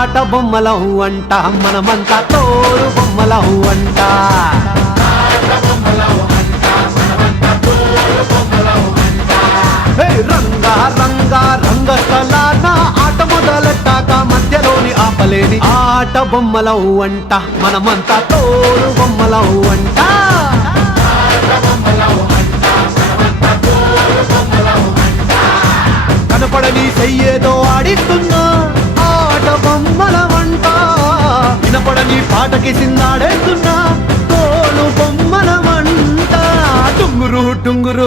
ఆట బొమ్మలం అంట మనమంతా తోలు బొమ్మలం అంట రంగా రంగా రంగస్థలాన ఆట మొదలెట్టాక మధ్యలోని ఆపలేని ఆట బొమ్మలం అంట మనమంతా తోలు బొమ్మలం అంట కనపడని చెయ్యేదో ఆడిస్తున్నా ఆట బొమ్మలమంట వినపడని పాటకి సిందాడేస్తున్నా తోలు బొమ్మలమంట టుంగురు టుంగురు